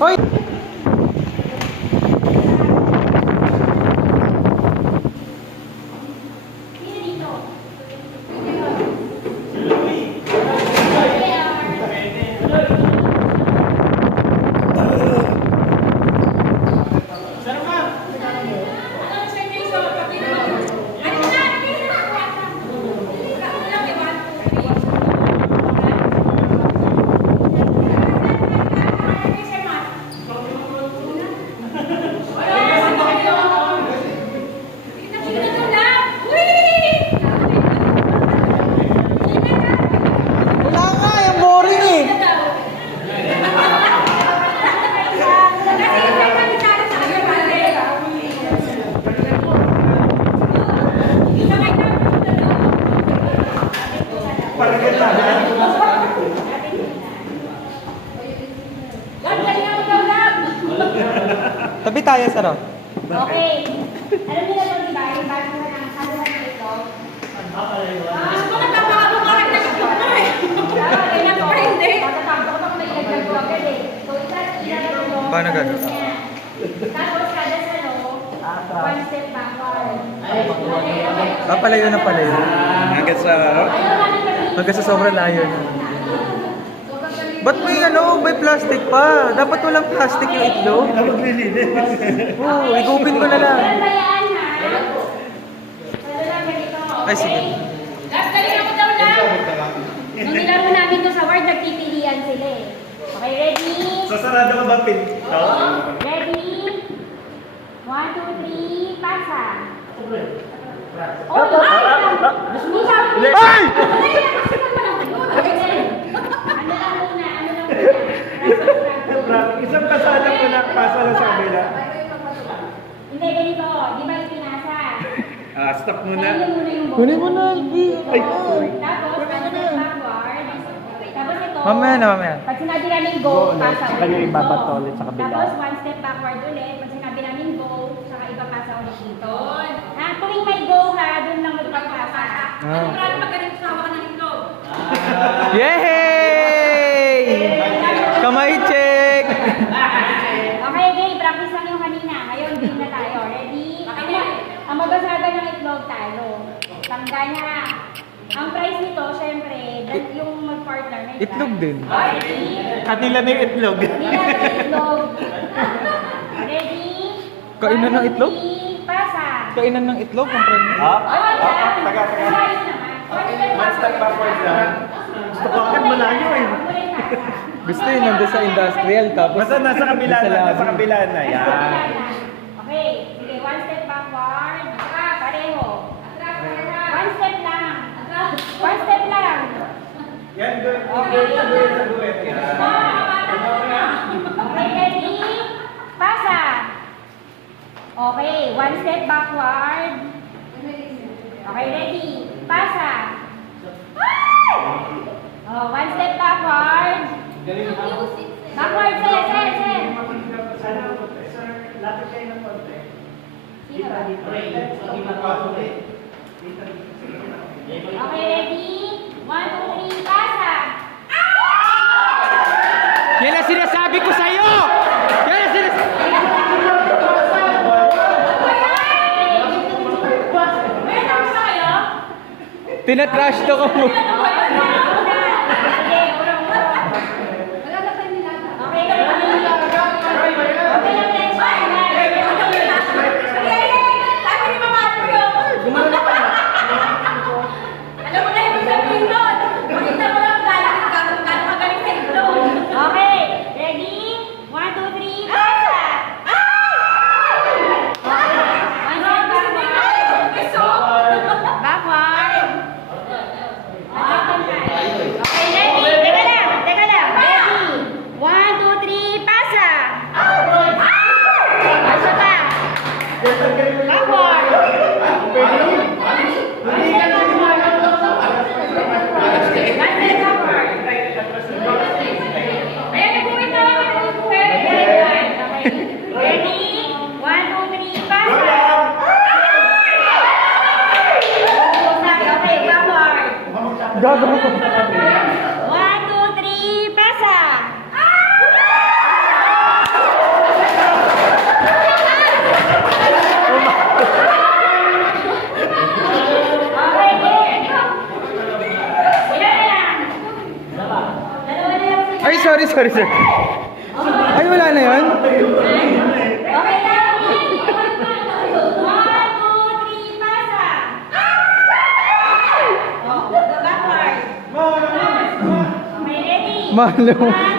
Hoy! Tabi tayo, Saro. Okay. Alam niyo na di ba? Yung bago na ng kaluhan na ito. Mga napakabungarang na ito mo eh. Kaya na pa hindi. Tatatapos ko may ilagdag ko agad eh. So, ilagdag mo. Paano gano'n? Tapos kada salo, one step backward. Palayo na palayo. Hanggang sa sobrang layo na. Ba't may may plastic pa? Dapat walang plastic yung itlog. Oo, igupin ko na lang. Ay, sige. Galing ako daw lang. Nung nilaro namin to sa word, nagpipilian sila eh. Okay, ready? Sasarado ko ba pin? Ready? 1, 2, 3, pasa. Oh, ay! Hindi sabi ko. Ay! Isang pasada ko na, pasa lang sa kabila. Hindi, ganito. Di ba ipinasa? Stop muna. Kainin muna yung bowl. Kunin mo na, Albi. Ay, Tapos, step backward. Tapos ito. Mamaya na, mamaya. Pag sinabi namin go, pasa Saka nyo ibabato ulit sa kabila. Tapos, one step backward ulit. Pag sinabi namin go, saka ipapasa ulit dito. Ha? Tuwing may go ha, dun lang magpapasa. Ano parang magaling sa hawakan ng itlog? Yay! Kamay check! Okay, game. Practice lang yung kanina. Ngayon, game na tayo. Ready? Ang mabasagan ng itlog tayo. Tanda niya. Ang price nito, syempre, yung mag-partner. May Itlog prize. din. Ready? Kanila na yung itlog. Hindi natin itlog. Ready? Kainan ng itlog? 1, 2, 3, pasa. Kainan ng itlog, ang premyo. Taga. One step backwards lang. Gusto ko agad malayo eh. Gusto yun, nandun sa industrial, tapos Basta nasa kabila sa na, labi. nasa kabila na. Yan. Okay, sige, one step backward. Pareho. One step lang. One step lang. Yan, good. Okay, good. Yan. Okay, ready? Pasa. Okay, one step backward. Okay, ready? Pasa. Oh, one step backward. Backward, sir. Lapit kayo ng konti. Sino ba? Okay, ready? 1, 2, 3, pasa. Yan ang sinasabi ko sa'yo! Yan ang sinasabi... Tinatrash to ko mo. Gago. 1, 2, 3, pasa! sorry, sir. Ay, wala na yun? Okay lang. 1, 2, 3, pasa. Oh, the backward. Okay, ready? Malo. 1,